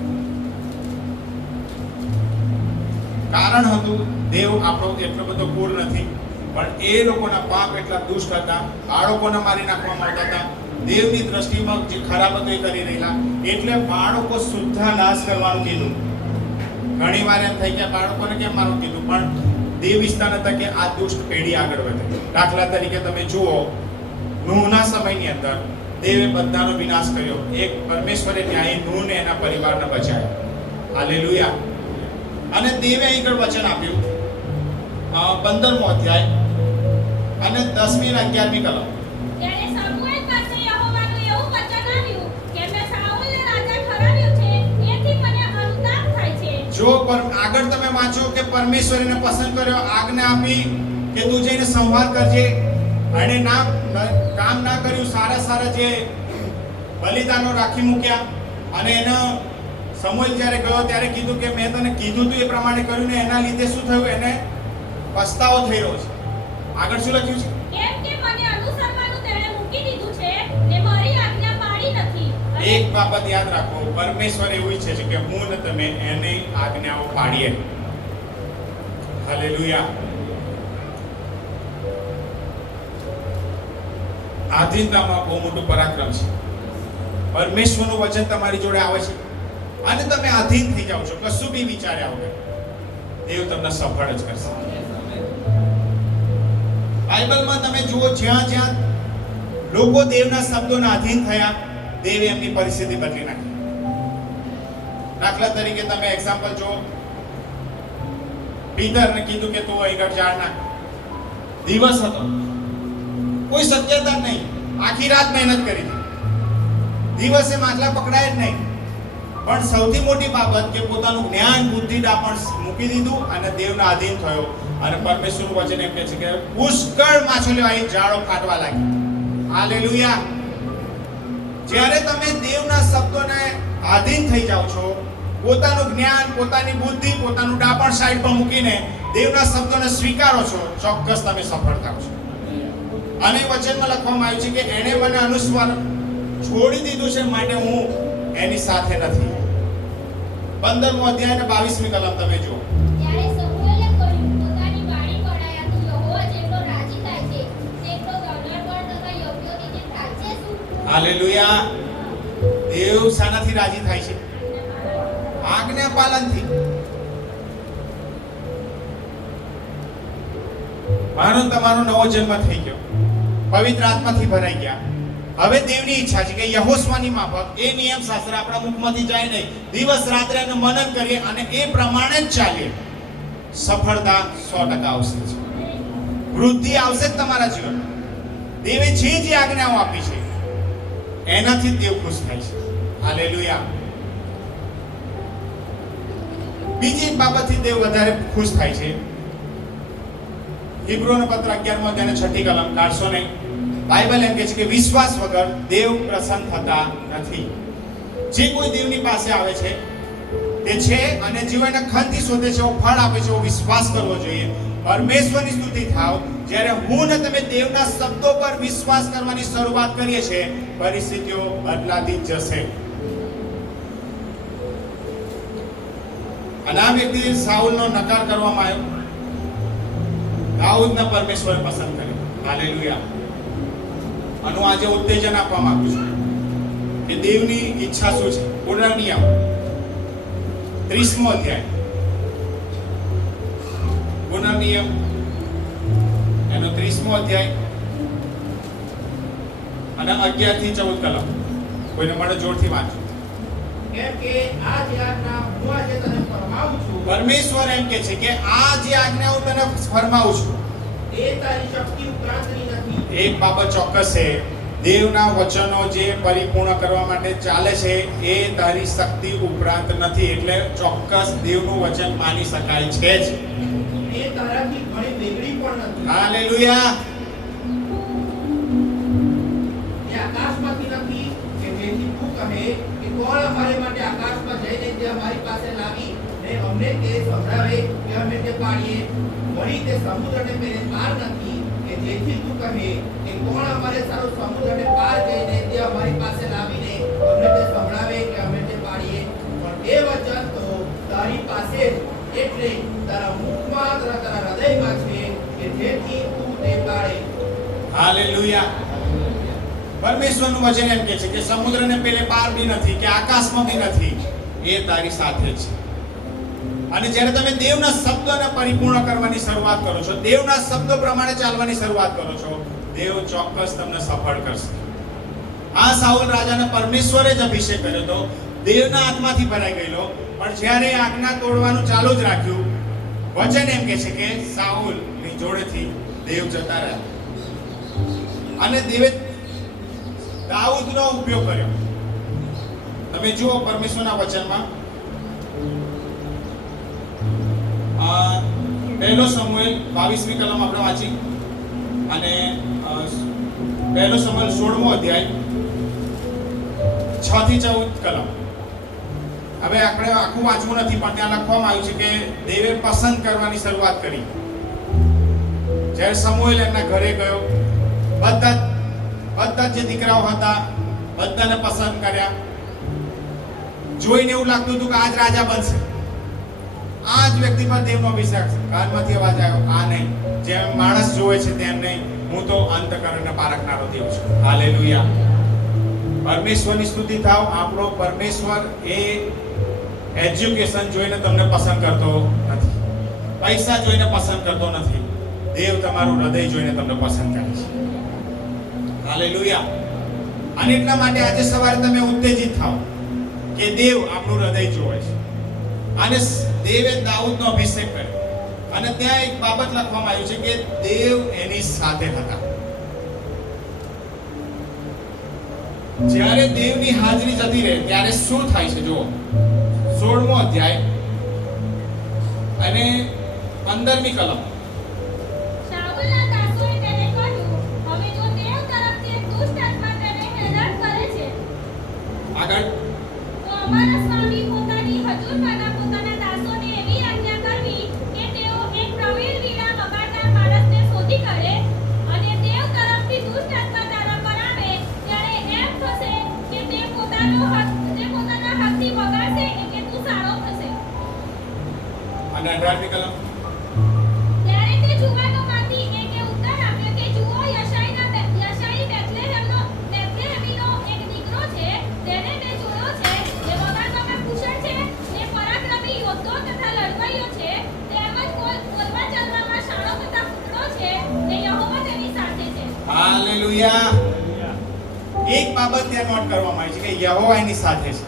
કારણ હતું, દેવ આપણો એટલો બધો ક્રૂર નથી, પણ એ લોકોના પાપ એટલા દુષ્ટ હતા, બાળકોને મારી નાખવામાં આવતા હતા, દેવની દ્રષ્ટિમાં જે ખરાબ હતું એ કરી રહેલા, એટલે બાળકો સુદ્ધા નાશ કરવાનું કીધું. ઘણી વાર એમ થઈ કે બાળકોને કેમ મારું કીધું, પણ દેવ ઈચ્છતા નતા કે આ દુષ્ટ પેઢી આગળ વધે. દાખલા તરીકે તમે જુઓ, નૂહના સમયની અંદર દેવે બધાનો વિનાશ કર્યો. એક પરમેશ્વરે ન્યાયી નૂહને એના પરિવારને બચાવ્યો. હાલેલુયા. અને દેવે અહીં આગળ વચન આપ્યું 15મો અધ્યાય અને 10મી અને 11મી કલમ. ત્યારે સામુએલ પાસે યહોવાનું એવું વચન આવ્યું કે મેં સાઉલને રાજા ઠરાવ્યો છે, એથી મને અનુતાપ થાય છે. જો આગળ તમે વાંચો કે પરમેશ્વર એને પસંદ કર્યો, આજ્ઞા આપી કે તું જઈને સંહાર કરજે, અને કામ ના કર્યું, સારા જે બલિદાનો રાખી મૂક્યા, અને એનો સમુએલ જ્યારે ગયો ત્યારે કીધું કે મેં તને કીધું તું એ પ્રમાણે કર્યું, ને એના લીધે શું થયું? એને પસ્તાવો થઈ રહ્યો છે. આગળ શું લખ્યું છે? કેમ કે મને અનુસરવાનું તેણે મૂકી દીધું છે, ને મારી આજ્ઞા પાળી નથી. એક બાબત યાદ રાખો, પરમેશ્વર એવું ઈચ્છે છે કે હું ને તમે એની આજ્ઞાઓ પાડીએ. હાલેલુયા. આધીનતામાં બહુ મોટું પરાક્રમ છે. પરમેશ્વરનું વચન તમારી જોડે આવે છે અને તમે આધીન થઈ જાઓ છો, કશું બી વિચાર્યા વગર, દેવ તમને સફળ જ કરશે. બાઇબલમાં તમે જુઓ, જ્યાં લોકો દેવના શબ્દોના આધીન થયા, દેવે એમની પરિસ્થિતિ બદલી નાખી. દાખલા તરીકે તમે એક્ઝામ્પલ જુઓ, પીતરને કીધું કે તું અહીં આગળ ઝાડ નાખ. દિવસ હતો, કોઈ શક્યતા નહીં, આખી રાત મહેનત કરી, દિવસે માછલા પકડાય જ નહીં. પણ સૌથી મોટી બાબત કે પોતાનું જ્ઞાન બુદ્ધિ ડાપણ મૂકી દીધું અને દેવના આધીન થયો, અને પરમેશ્વરનું વચન એમ કહે છે કે પુષ્કળ માછલીઓ આવી જાળો ફાટવા લાગી. હાલેલુયા. જ્યારે તમે દેવના શબ્દોને આધીન થઈ જાઓ છો, પોતાનું જ્ઞાન, પોતાની બુદ્ધિ, પોતાનું ડાપણ સાઈડ પર મૂકીને દેવના શબ્દોને સ્વીકારો છો, ચોક્કસ તમે સફળ થાવ છો. અને વચનમાં લખવામાં આવ્યું છે કે એણે મને અનુસ્વાર છોડી દીધું છે, માટે હું એની સાથે નથી. 15મો અધ્યાય અને 22મી કલમ તમે જુઓ. ત્યારે સમુએલે કહ્યું, પોતાની વાણી પડાયાથી યહોવા જેટલો રાજી થાય છે, તેટલો ધર્મપણ તથા યોગ્યતાથી થાય છે શું? હાલેલુયા. દેવ શાનાથી રાજી થાય છે? આજ્ઞા પાલનથી. મારો તમારો નવો જન્મ થઈ ગયો, પવિત્ર આત્માથી ભરાઈ ગયા. હવે દેવની ઈચ્છા છે કે યહોશુઆની માફક એ નિયમ શાસ્ત્ર આપણા મુખમાંથી જાય નહીં, દિવસ રાત્રે એનું મનન કરીએ અને એ પ્રમાણે જ ચાલીએ. સફળતા 100% આવશે જ. વૃદ્ધિ આવશે જ તમારા જીવનમાં. દેવે જે આજ્ઞાઓ આપી છે એનાથી જ દેવ ખુશ થાય છે. હાલેલુયા. બીજી એક બાબતથી દેવ વધારે ખુશ થાય છે. હિબ્રુનો પત્ર 11મો અધ્યાય 6ઠી કલમ કાઢશો નહીં. બાઇબલ એમ કહે છે કે વિશ્વાસ વગર દેવ પ્રસન્ન થતા નથી. જે કોઈ દેવની પાસે આવે છે તે છે અને જીવનના ખંતથી શોધે છે, એવો ફળ આપે છે, એવો વિશ્વાસ કરવો જોઈએ. પરમેશ્વરની સ્તુતિ થાવ. જ્યારે હું ને તમે દેવના શબ્દો પર વિશ્વાસ કરવાની શરૂઆત કરીએ છીએ, પરિસ્થિતિઓ બદલાતી જશે. અને આ વ્યક્તિ સાઉલનો નકાર કરવામાં આવ્યો. દાઉદને પરમેશ્વરે પસંદ કર્યો. હાલેલુયા. આનું આજે ઉત્તેજન આપવા માંગુ છું કે દેવની ઈચ્છા શું છે. પુનર્નિયમ 30મો અધ્યાય. પુનર્નિયમ એનો 30મો અધ્યાય અને 11 થી 14 કલમ. કોઈને મળે જોરથી વાંચો. કેમ કે આ જે આજ્ઞા હું આજે તને ફરમાવું છું, પરમેશ્વર એમ કે છે કે આ જે આજ્ઞા હું તને ફરમાવું છું એ તારી શક્તિ ઉપરાંતની નથી. એક બાબત ચોક્કસ છે, દેવના વચનો જે પરિપૂર્ણ કરવા માટે ચાલે છે એ તારી શક્તિ ઉપરાંત નથી. એટલે ચોક્કસ દેવનું વચન માની શકાય છે જ. એ તારાથી ઘણી વેગળી પણ નથી. હાલેલુયા. એ આકાશમાંથી નથી કે જેથી તું કહે કે કોણ અમારે માટે આકાશમાં જઈને તે અમારી પાસે લાવી ને અમને તે સંભળાવે કે અમે તે પાડીએ. વળી તે સમુદ્રને પેલે પાર નથી કે જેથી તું કહે કે કોણ અમારે સારો સમુદ્રને પાર જઈને તે અમારી પાસે લાવીને અમને તે સંભળાવે કે અમે તે પાડીએ. પણ એ વચન તો તારી પાસે જ, એટલે તારા મુખમાં તથા તારા હૃદયમાં છે કે જેથી તું તે પાડે. હાલેલુયા. પરમેશ્વરનું વચન એમ કહે છે કે સમુદ્રને પેલે પાર બી નથી કે આકાશમાં બી નથી, એ તારી સાથે છે. અને જ્યારે તમે દેવના શબ્દોને પરિપૂર્ણ કરવાની શરૂઆત કરો છો, દેવના શબ્દો પ્રમાણે ચાલવાની શરૂઆત કરો છો, દેવ ચોક્કસ તમને સફળ કરશે. આ સાઉલ રાજાને પરમેશ્વરે જ અભિષેક કર્યો હતો, દેવના આત્માથી ભરાઈ ગયેલો. પણ જ્યારે આજ્ઞા તોડવાનું ચાલુ જ રાખ્યું, વચન એમ કહે છે કે સાઉલની જોડેથી દેવ જતા રહ્યા અને દેવે દાઉદનો ઉપયોગ કર્યો. તમે જુઓ પરમેશ્વરના વચનમાં પહેલો સમુએલ 22મી કલમ આપણે વાંચી અને પહેલો સમુએલ 16મો અધ્યાય 6 થી 14 કલમ. હવે આપણે આખું વાંચવું નથી, પણ ત્યાં લખવામાં આવ્યું છે કે દેવે પસંદ કરવાની શરૂઆત કરી. જ્યારે સમુએલ એમના ઘરે ગયો, બધા જે દીકરાઓ હતા બધાને પસંદ કર્યા. જોઈને એવું લાગતું હતું કે આજ રાજા બનશે, આ જ વ્યક્તિ પર દેવનો અભિષેક. કાનમાંથી અવાજ આવ્યો, આ નહીં, જેમ માણસ જોવે છે તેમ નહીં, હું તો અંતકરણને પારખનારો દેવ છું. હાલેલુયા. પરમેશ્વરની સ્તુતિ થાવ. આપણો પરમેશ્વર એ એજ્યુકેશન જોઈને તમને પસંદ કરતો નથી, પૈસા જોઈને પસંદ કરતો નથી. દેવ તમારું હૃદય જોઈને તમને પસંદ કરે છે. હાલેલુયા. અને એટલા માટે આજે સવારે તમે ઉત્તેજિત થાવ કે દેવ આપણું હૃદય જોવે છે. અને દેવે દાઉદનો અભિષેક કર્યો અને ત્યાં એક બાબત લખવામાં આવ્યું છે કે દેવ એની સાથે હતા. જ્યારે દેવની હાજરી જતી રહે ત્યારે શું થાય છે જુઓ. 16મો અધ્યાય અને 15મી કલમ. હાલેલુયા. એક બાબત ત્યાં નોટ કરવામાં આવી છે કે યહોવા એની સાથે છે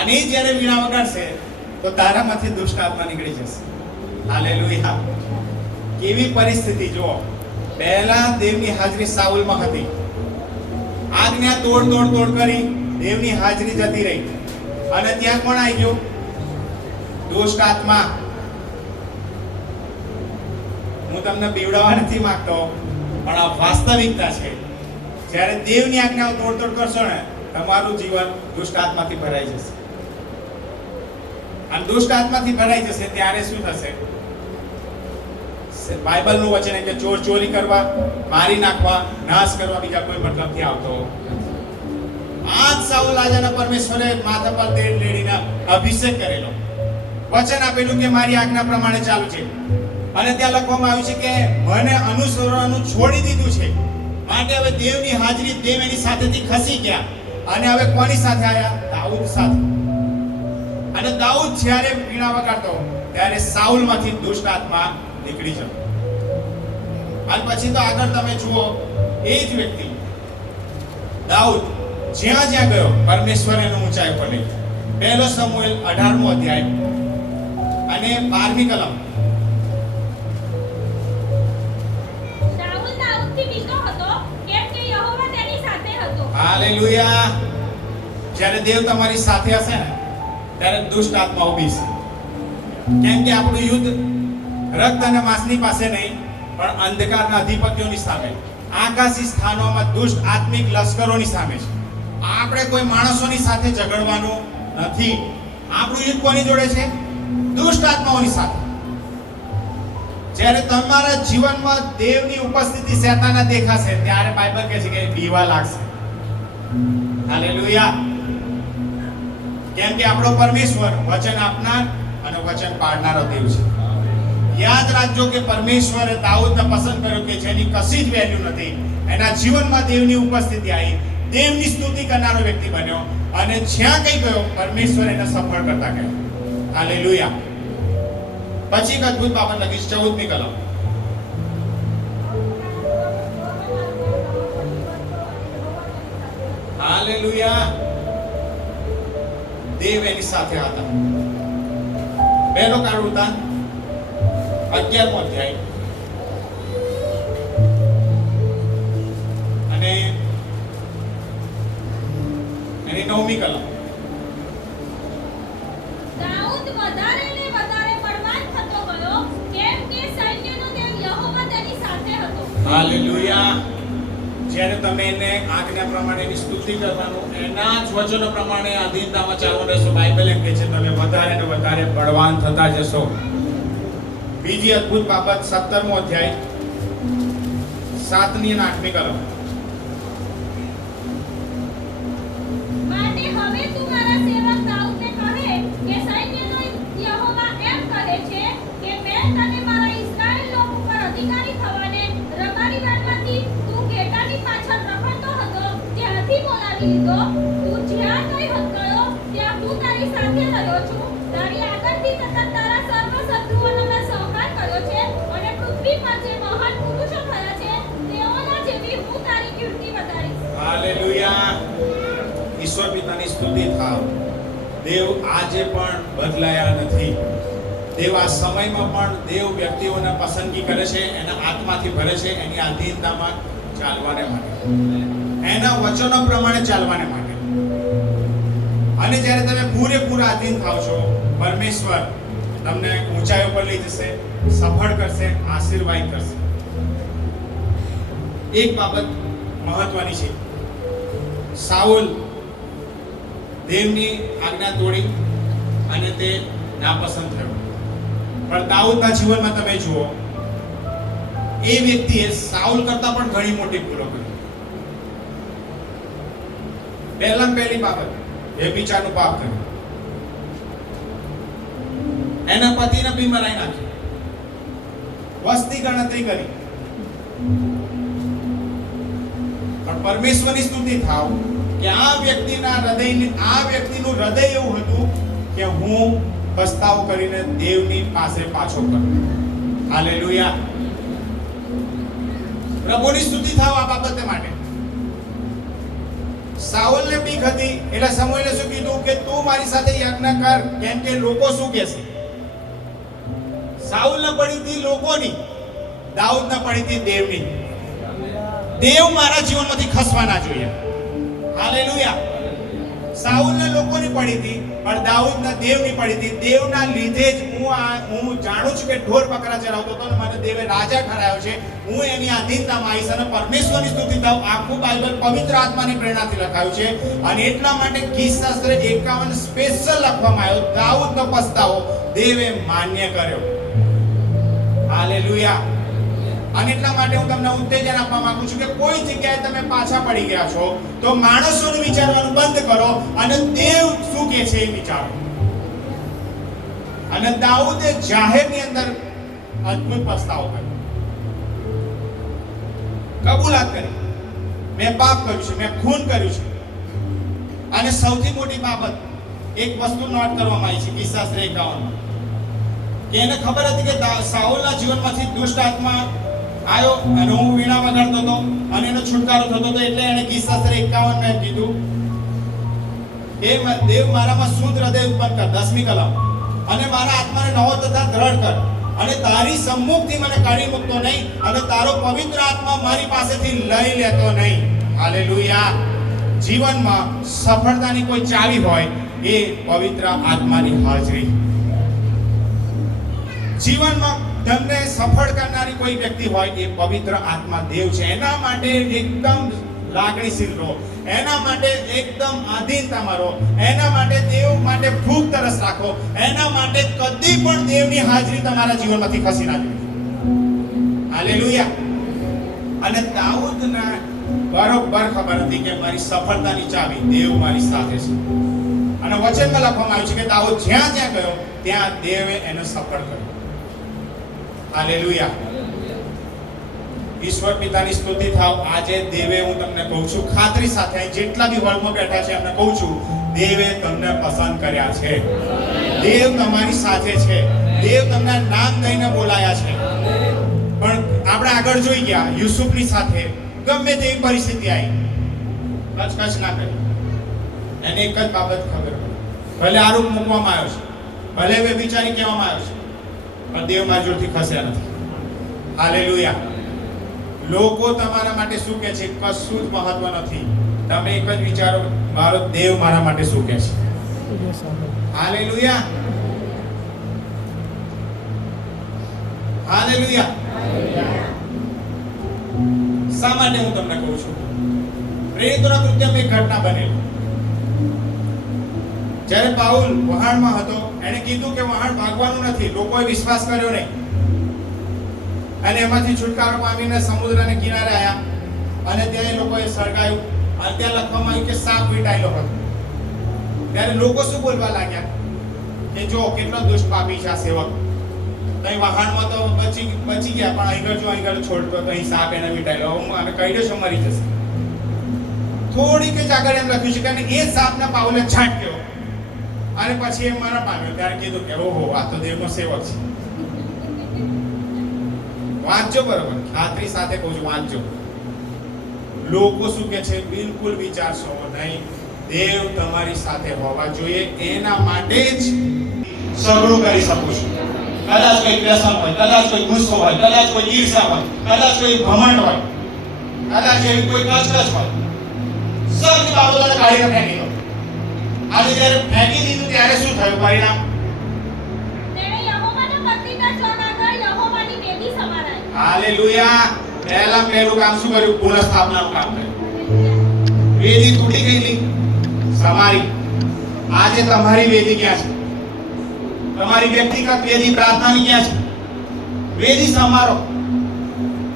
અને એ જ્યારે વીણા વગાડશે તો તારામાંથી દુષ્ટ આત્મા નીકળી જશે. હાલેલુયા. કેવી પરિસ્થિતિ જુઓ. પહેલા દેવની હાજરી સાઉલમાં હતી. આજ્ઞા તોડ કરી દેવની હાજરી જતી રહી અને ત્યાં કોણ આવી ગયું? દુષ્ટ આત્મા. હું તમને બીવડાવવા નથી માંગતો પણ આ વાસ્તવિકતા છે. જ્યારે દેવની આજ્ઞાઓ તોડ કરશો ને તમારું જીવન દુષ્ટ આત્માથી ભરાઈ જશે અને દુષ્ટ આત્માથી ભરાઈ જશે ત્યારે શું થશે? બાઇબલનું વચન છે કે ચોરી કરવા, મારી નાખવા, નાશ કરવા, બીજા કોઈ મતલબથી આવતો નથી. આજ સાઉલ રાજાના પરમેશ્વરે માથા પર તેલ રેડીને અભિષેક કરેલો, વચન આપેલું કે મારી આજ્ઞા પ્રમાણે ચાલુ છે અને ત્યાં લખવામાં આવ્યું છે કે મને અનુસરવાનું છોડી દીધું છે માટે હવે દેવની હાજરી દેવ એની સાથેથી ખસી ગયા અને હવે કોની સાથે આવ્યા? દાઉદ સાથે. અને દાઉદ જ્યારે વીણા વગાડતો ત્યારે સાઉલમાંથી દુષ્ટ આત્મા નીકળી જતો. અને પછી તો આગળ તમે જુઓ એ જ વ્યક્તિ દાઉદ જ્યાં જ્યાં ગયો પરમેશ્વર એને ઊંચાઈ પર લઈ. પહેલો સમુએલ 18મો અધ્યાય અને 12મી કલમ. શાઉલ દાઉદથી બીતો હતો કેમ કે યહોવા તેની સાથે હતો. હાલેલુયા. જ્યારે દેવ તમારી સાથે હશે ને ત્યારે દુષ્ટ આત્મા ઊભી છે. કેમ કે આપણું યુદ્ધ રક્ત અને માંસની પાસે નહીં પણ અંધકારના અધિપતિઓની સામે, આકાશી સ્થાનોમાં દુષ્ટ આત્મિક લશ્કરોની સામે છે. આપણે કોઈ માણસોની સાથે ઝઘડવાનું નથી. આપણું યુદ્ધ કોની જોડે છે? દુષ્ટ આત્માઓની સાથે. જ્યારે તમારા જીવનમાં દેવની ઉપસ્થિતિ શેતાનને દેખાશે ત્યારે બાઇબલ કહે છે કે બીવા લાગશે. હાલેલુયા. કેમ કે આપણો પરમેશ્વર વચન આપનાર અને વચન પાળનારો દેવ છે. યાદ રાખજો કે પરમેશ્વરે દાઉદને પસંદ કર્યો કે જેની કશી જ વેલ્યુ નથી. એના જીવનમાં દેવની ઉપસ્થિતિ આવી, દેવની સ્તુતિ કરનારો વ્યક્તિ બન્યો અને જ્યાં કંઈ ગયો પરમેશ્વર એને સફળ કરતા ગયો. હાલેલુયા. પછી એક અદ્ભુત બાબત લખી 14મી કલમ. હાલેલુયા. દેવ એની સાથે હતા. પહેલો કાળ વૃત્તાંત 11મો અધ્યાય અને એની 9મી કલમ. દાઉદ વધારે ને વધારે બળવાન થતો ગયો કેમ કે સૈન્યનો દેવ યહોવા તેની સાથે હતો. હાલેલુયા. જ્યારે તમે એને આજ્ઞા પ્રમાણે એની સ્તુતિ કરવાનું, એના જ વચનો પ્રમાણે અધીનતામાં ચાલવાનું રહેશો, બાઇબલ એમ કહે છે તમે વધારે ને વધારે બળવાન થતા જશો. બીજી અદ્ભુત બાબત 17મો અધ્યાય 7મી અને 8મી કલમ. માટે હવે તું મારા સેવક દાઉદને કહે કે સૈન્યનો યહોવા એમ કહે છે કે મેં તને મારા ઇસ્રાએલ લોકો પર અધિકારી થવાને રબારી વાડમાંથી તું ઘેટાની પાછળ રખડતો હતો ત્યાંથી બોલાવી લીધો. તું જ્યાં કંઈ ગયો ત્યાં હું તારી સાથે રહ્યો છું. તારી આગળથી સતત તારા સર્વ શત્રુઓનો મેં સંહાર કર્યો છે અને પૃથ્વી પર જે મહાન પુરુષો થયા છે તેઓના જેવી હું તારી કીર્તિ વધારીશ. હાલેલુયા. ઈશ્વર પિતાની સ્તુતિ થાવ. દેવ આજે પણ બદલાયા નથી. દેવ આ સમયમાં પણ દેવ વ્યક્તિઓને પસંદગી કરે છે, એના આત્માથી ભરે છે, એની આધીનતામાં ચાલવાને માટે, એના વચનો પ્રમાણે ચાલવાને માટે. અને જ્યારે તમે પૂરેપૂરા આધીન થાવ છો પરમેશ્વર તમને ઊંચાઈઓ પર લઈ જશે, સફળ કરશે, આશીર્વાદ કરશે. એક બાબત મહત્વની છે. સાઉલ દેવની આજ્ઞા તોડી અને તે નાપસંદ થયો. પણ દાઉદના જીવનમાં તમે જુઓ એ વ્યક્તિએ સાઉલ કરતા પણ ઘણી મોટી ભૂલો કરી. પહેલી બાબત વ્યભિચારનું પાપ કર્યું. એના પતિને બી મરાઈ નાખ્યો. વસ્તી ગણતરી કરી. પણ પરમેશ્વરની સ્તુતિ થાવ કે આ વ્યક્તિનું હૃદય એવું હતું કે હું પસ્તાવો કરીને દેવની પાસે પાછો કરું. હાલેલુયા. પ્રભુની સ્તુતિ થાવ આ બાબતે માટે. સાઉલને બીક હતી એટલે સમુએલે શું કીધું કે તું મારી સાથે યજ્ઞ કર, કેમ કે લોકો શું કહેશે. સાઉલને પડી હતી લોકોની, દાઉદને પડી હતી દેવની. દેવ મારા જીવનમાંથી ખસવા ના જોઈએ. હાલેલુયા. સાઉલને લોકોની પડી હતી પણ દાઉદને દેવની પડી હતી. દેવના લીધે જ હું જાણું છું કે ઢોર બકરા ચરાવતો હતો અને મને દેવે રાજા ઠરાયો છે. હું એની આધીનતામાં આવીશ અને પરમેશ્વરની સ્તુતિ થાઉં. આખું બાઇબલ પવિત્ર આત્માની પ્રેરણાથી લખાયું છે અને એટલા માટે ગીતશાસ્ત્ર 51 સ્પેશિયલ લખવામાં આવ્યો. દાઉદનો પસ્તાવો દેવે માન્ય કર્યો. હાલેલુયા. અને એટલા માટે હું તમને ઉત્તેજન આપવા માંગુ છું કે કોઈ જગ્યાએ તમે પાછા પડી ગયા છો તો માણસોનું વિચારવાનું બંધ કરો અને દેવ શું કહે છે એ વિચારો. અને દાઉદે જાહેરની અંદર અદ્ભુત પસ્તાવો કર્યો, કબૂલાત કરી, મેં પાપ કર્યું છે, મેં ખૂન કર્યું છે. અને સૌથી મોટી બાબત એક વસ્તુ નોટ કરવામાં આવી છે ગીતશાસ્ત્ર 51 કે એને ખબર હતી કે સાઉલના જીવનમાંથી દુષ્ટ આત્મા આયો અને હું વીણા વગાડતો હતો અને એનો છુટકારો થતો હતો. એટલે એને ગીતશાસ્ત્ર 51 માં કીધું કે દેવ મારામાં શુદ્ધ હૃદય ઉત્પન્ન કર, 10મી કલમ, અને મારા આત્માને નવો તથા દ્રઢ કર અને તારી સમ્મુખથી મને કાઢી મૂકતો નહીં અને તારો પવિત્ર આત્મા મારી પાસેથી લઈ લેતો નહીં. હાલેલુયા. જીવનમાં સફળતાની કોઈ ચાવી હોય એ પવિત્ર આત્માની હાજરી. જીવનમાં તમને સફળ કરનારી કોઈ વ્યક્તિ હોય એ પવિત્ર આત્મા દેવ છે. એના માટે એકદમ લાગણીશીલ રહો, એના માટે એકદમ આધીનતામાં રહો, એના માટે દેવ માટે ભૂખ તરસ રાખો. એના માટે કદી પણ દેવની હાજરી તમારા જીવનમાંથી ખસી ના જોઈએ. હાલેલુયા. અને દાઉદના બરોબર ખબર હતી કે મારી સફળતાની ચાવી દેવ મારી સાથે છે. અને વચનમાં લખવામાં આવ્યું છે કે દાઉદ જ્યાં જ્યાં ગયો ત્યાં દેવે એને સફળ કર્યો. હાલેલુયા. ઈશ્વર પિતાની સ્તુતિ થાવ. આજે દેવે, હું તમને કહું છું ખાતરી સાથે, જેટલા બી વર્ગમાં બેઠા છે એમને કહું છું, દેવે તમને પસંદ કર્યા છે. દેવ તમારી સાથે છે. દેવ તમને નામ દઈને બોલાયા છે. પણ આપણે આગળ જોઈ ગયા યુસુફની સાથે ગમે તેવી પરિસ્થિતિ આવી, કચકચ ના કરી. એને એક જ બાબત ખબર પડી, ભલે આરોપ મૂકવામાં આવ્યો છે, ભલે વ્યભિચારી કહેવામાં આવ્યો છે, પણ દેવ મારી જોડથી ખસ્યા નથી. હાલેલુયા. લોકો તમારા માટે શું કહે છે કશું જ મહત્વ નથી. તમે એક જ વિચારો, મારો દેવ મારા માટે શું કહે છે. હાલેલુયા. હાલેલુયા. શા માટે હું તમને કહું છું? પ્રેરિતોના કૃત્યમાં એક ઘટના બનેલી. જ્યારે પાઉલ વહાણમાં હતો, એને કીધું કે વહાણ ભાગવાનું નથી. લોકોએ વિશ્વાસ કર્યો નહીં અને એમાંથી છુટકારો પામીને સમુદ્રના કિનારે આવ્યા અને ત્યાં એ લોકોએ સળગાયું અને ત્યાં લખવામાં આવ્યું કે સાપ વીંટાયેલો હતો. ત્યારે લોકો શું બોલવા લાગ્યા કે જો કેટલો દુષ્ટ પાપી છે આ સેવક. તઈ વહાણમાં તો બચી ગયા, પણ અહીં છોડતો તો અહીં સાપ એને વીંટાયેલો અને કઈડો છે મરી જશે. થોડીક જ આગળ એમ લખ્યું છે કે એ સાપને પાઉલે છાંટ્યો અને પછી એ મરણ પામ્યો. ત્યારે કીધું કે ઓહો, આ તો દેવનો સેવક છે. વાંચજો બરોબર, ખાતરી સાથે કહું છું, વાંચજો. લોકો શું કે છે બિલકુલ વિચારશો નહીં. દેવ તમારી સાથે હોવા જોઈએ. એના માટે જ સગળું કરી શકું છું. કદાચ કોઈ વ્યસન હોય, કદાચ કોઈ ગુસ્સો હોય, કદાચ કોઈ ઈર્ષા હોય, કદાચ કોઈ ઘમંડ હોય, કદાચ એવી કોઈ કચકચ હોય, સગળી બાબતોને કાઢીને ફેંકી દો. આજે જ્યારે ફેંકી દીધું ત્યારે શું થયું પરિણામ? હાલેલુયા. પહેલું કામ શું કર્યું? પુનઃસ્થાપનાનું કામ કર્યું. વેદી તૂટી ગયેલી સમારી. આજે તમારી વેદી ક્યાં છે? તમારી વ્યક્તિગત વેદી પ્રાર્થનાની ક્યાં છે? વેદી સમારો,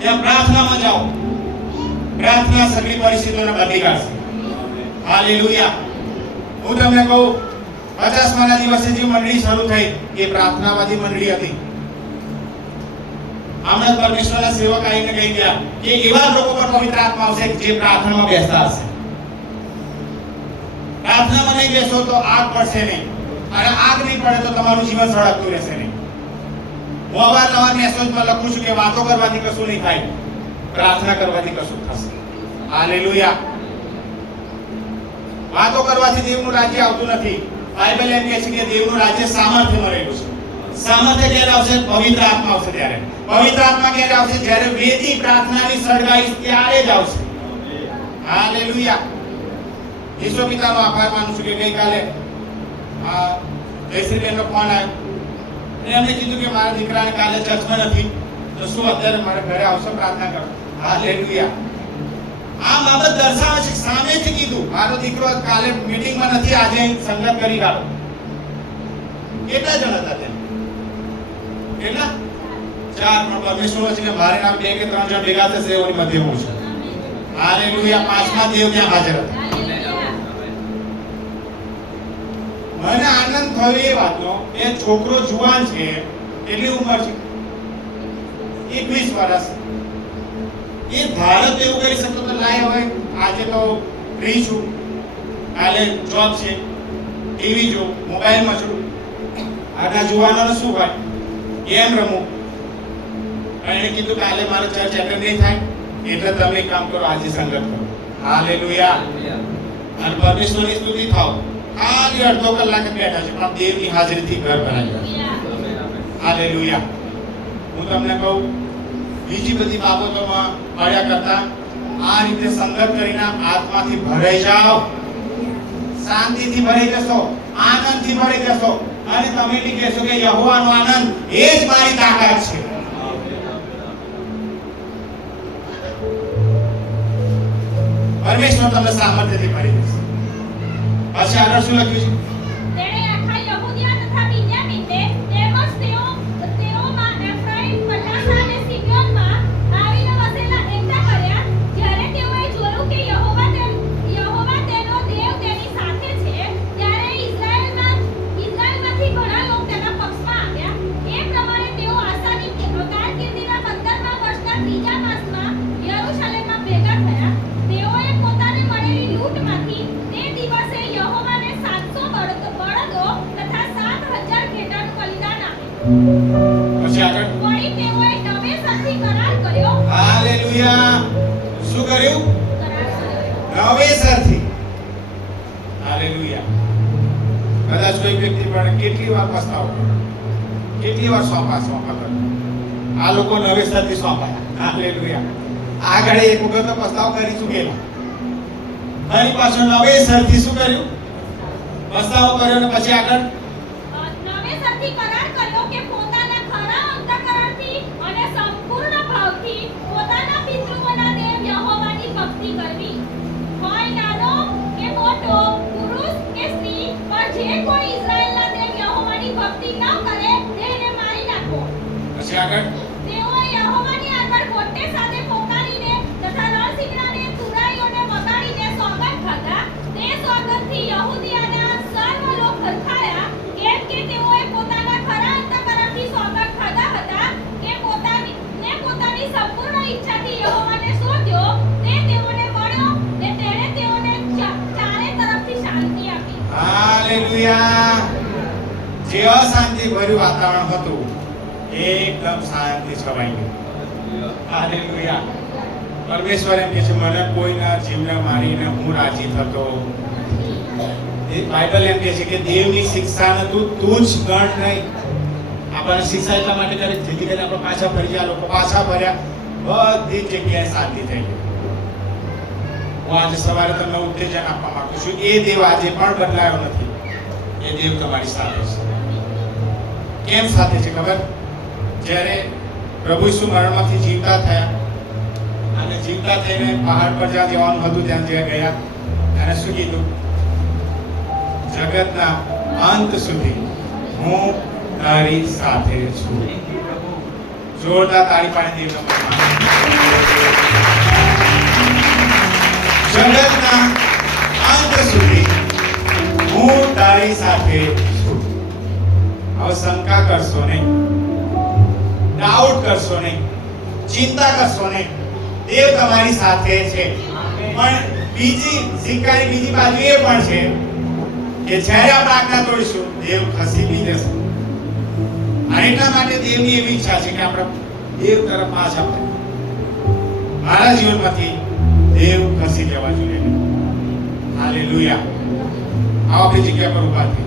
ત્યાં પ્રાર્થનામાં જાઓ. પ્રાર્થના સગળી પરિસ્થિતિઓને બદલી કાઢશે. હાલેલુયા. હું તમને કહું, 50માના દિવસે જે મંડળી શરૂ થઈ એ પ્રાર્થનાવાદી મંડળી હતી. હમણાં પરમેશ્વરના સેવક આવીને કહી ગયા કે એવા લોકો પર પવિત્ર આત્મા આવશે જે પ્રાર્થનામાં બેસતા હશે. પ્રાર્થનામાં નહીં બેસો તો આગ પડશે નહીં, અને આગ નહીં પડે તો તમારું જીવન સળગતું રહેશે નહીં. હું અવારનવાર મેસેજમાં લખું છું કે વાતો કરવાથી કશું નહીં થાય. પ્રાર્થના કરવાથી કશું થશે. હાલેલુયા. વાતો કરવાથી દેવનું રાજ્ય આવતું નથી. બાઇબલ એમ કહે છે કે દેવનું રાજ્ય સામર્થ્યમાં રહેલું છે. સામર્થ્ય ક્યારે આવશે? પવિત્ર આત્મા આવશે ત્યારે. પવિત્ર આત્મા ક્યારે આવશે? જ્યારે વેદી પ્રાર્થનાની સળગાઈશ ત્યારે જ આવશે. હાલેલુયા. ઈશ્વર પિતાનો આભાર માનું છું કે ગઈકાલે જયશ્રીબેનનો ફોન આવ્યો અને એમને કીધું કે મારા દીકરાને કાલે ચર્ચમાં નથી, તો શું અત્યારે મારા ઘરે આવશો પ્રાર્થના કરો? હાલેલુયા. આ બાબત દર્શાવે છે, સામેથી કીધું મારો દીકરો કાલે મીટિંગમાં નથી, આજે સંગત કરી ગાળો. કેટલા જણ હતા ત્યાં? કેટલા? 4. પણ પરમેશ્વર છે કે મારે નામ 2 કે 3 જણ ભેગા થશે એની મધ્ય હું છું. હાલેલુયા. 5મા દેવ ત્યાં હાજર હતા. મને આનંદ થયો એ વાતનો એ છોકરો જુવાન છે, કેટલી ઉંમર છે? 21 વર્ષ. એ ભારત એવું કરી શકતો તો લાય હવે આજે તો ફ્રી છું, કાલે જોબ છે, ટીવી જો, મોબાઈલમાં છું. આના જુવાનોને શું ભાઈ ગેમ રમું. એને કીધું કાલે મારે ચર્ચ એટેન્ડ નહીં થાય એટલે તમે એક કામ કરો, આજે સંગત કરો. હાલેલુયા. અને પરમેશ્વરની સ્તુતિ થાઓ. ખાલી અડધો કલાક બેઠા છે પણ દેવની હાજરીથી ઘર ભરાઈ જાય. હાલેલુયા. હું તમને કહું, બીજી બધી બાબતોમાં મળ્યા કરતા આ રીતે સંગત કરીને આત્માથી ભરાઈ જાઓ, શાંતિથી ભરાઈ જશો, આનંદથી ભરાઈ જશો અને તમે બી કહેશો કે યહોવાનો આનંદ એ જ મારી તાકાત છે. પરમેશ્વર તમને સામર્થ્યથી ભરી દેશે. પછી આગળ શું લખ્યું છે? તેણે આખા યહૂદિયા તથા બિન્યામીનને તેમજ તેઓમાં એફ્રાઈમ, મનાસા અને સિમ્યોનમાં આવીને વસેલા એકઠા કર્યા. જ્યારે તેઓએ જોયું કે યહોવા તેનો દેવ તેની સાથે છે, ત્યારે ઇઝરાયલમાંથી ઘણા લોકો તેના પક્ષમાં આવ્યા. એ પ્રમાણે તેઓ આસાની કારકિર્દીના 15મા વર્ષના 3જા માસમાં યરૂશલેમમાં ભેગા થયા. તેઓએ પોતાને મળેલી લૂંટમાંથી તે દિવસે યહોવાને 700 બળદો તથા 7000 ઘેટાનું બલિદાન આપ્યું. પછી આગળ વળી તેઓએ નવેસરથી કરાર કર્યો. હાલેલુયા. શું કર્યું? નવેસરથી. હાલેલુયા. કદાચ કોઈ વ્યક્તિ પણ કેટલી વાર પસ્તાવો કર્યો, કેટલી વાર સોંપા કર્યો. આ લોકો નવેસરથી સોંપાયા. હાલેલુયા. આગળ એક વખત તો પસ્તાવો કરી ચૂકેલા, ફરી પાછું નવેસરથી શું કર્યું? પસ્તાવો કર્યો અને પછી આગળ નવેસરથી કરાર કર્યો કે પોતાના ખરા અંતઃકરણથી અને સંપૂર્ણ ભાવથી પોતાના પિતૃઓના દેવ યહોવાની ભક્તિ કરવી. હોય નાનો કે મોટો, પુરુષ કે સ્ત્રી, પણ જે કોઈ ઇઝરાયલના દેવ યહોવાની ભક્તિ ન કરે તેને મારી નાખો. પછી આગળ તેઓએ યહોવાની આગળ મોટે સાથે પોકારીને તથા રણસીંગડાને તુરાઈઓને વગાડીને સોગંદ ખાધા. તે સોગંદથી યહૂદિયાના સર્વ લોક હરખાયા, કેમ કે તેઓએ પોતાના ખરા અંતઃકરણથી સોગંદ ખાધા હતા કે પોતાની સંપૂર્ણ ઈચ્છાથી યહોવાને શોધ્યો. તે તેઓને મળ્યો ને તેણે તેઓને ચારે તરફથી શાંતિ આપી. હાલેલુયા. જે અશાંતિ ભર્યું વાતાવરણ હતું એકદમ શાંતિ છવાઈ ગયું. હાલેલુયા. પરમેશ્વર એમ કહે છે મને કોઈના જીવને મારીને હું રાજી થતો. એ બાઇબલ એમ કહે છે કે દેવની શિક્ષાને તું જ ગણ નહીં. આપણને શિક્ષા એટલા માટે કરે જેથી કરીને આપણે પાછા ફર્યા, લોકો પાછા ફર્યા, બધી જગ્યાએ શાંતિ થઈ ગઈ. હું આજે સવારે તમને ઉત્તેજન આપવા માંગુ છું. એ દેવ આજે પણ બદલાયો નથી. એ દેવ તમારી સાથે છે. કેમ સાથે છે ખબર? જ્યારે પ્રભુ ઈસુ મરણમાંથી જીવતા થયા અને જીવતા થઈને પહાડ પર જ્યાં જવાનું હતું ત્યાં ગયા અને શું કીધું? જગતના અંત સુધી હું તારી સાથે છું. જોરદાર તાળી પાડી દેવ. જગતના અંત સુધી હું તારી સાથે છું. હવે શંકા કરશો નહીં, ડાઉટ કરશો નહીં, ચિંતા કરશો નહીં. દેવ તમારી સાથે છે. પણ બીજી સિક્કાની બીજી બાજુ એ પણ છે કે જ્યારે આપણે આજ્ઞા તોડીશું દેવ ખસી બી જશે. અને એટલા માટે દેવની એવી ઈચ્છા છે કે આપણે દેવ તરફ પાછા ફરીએ. મારા જીવનમાંથી દેવ ખસી જવા જોઈએ. હાલેલુયા. આવો આપણી જગ્યા પર ઊભા થઈએ.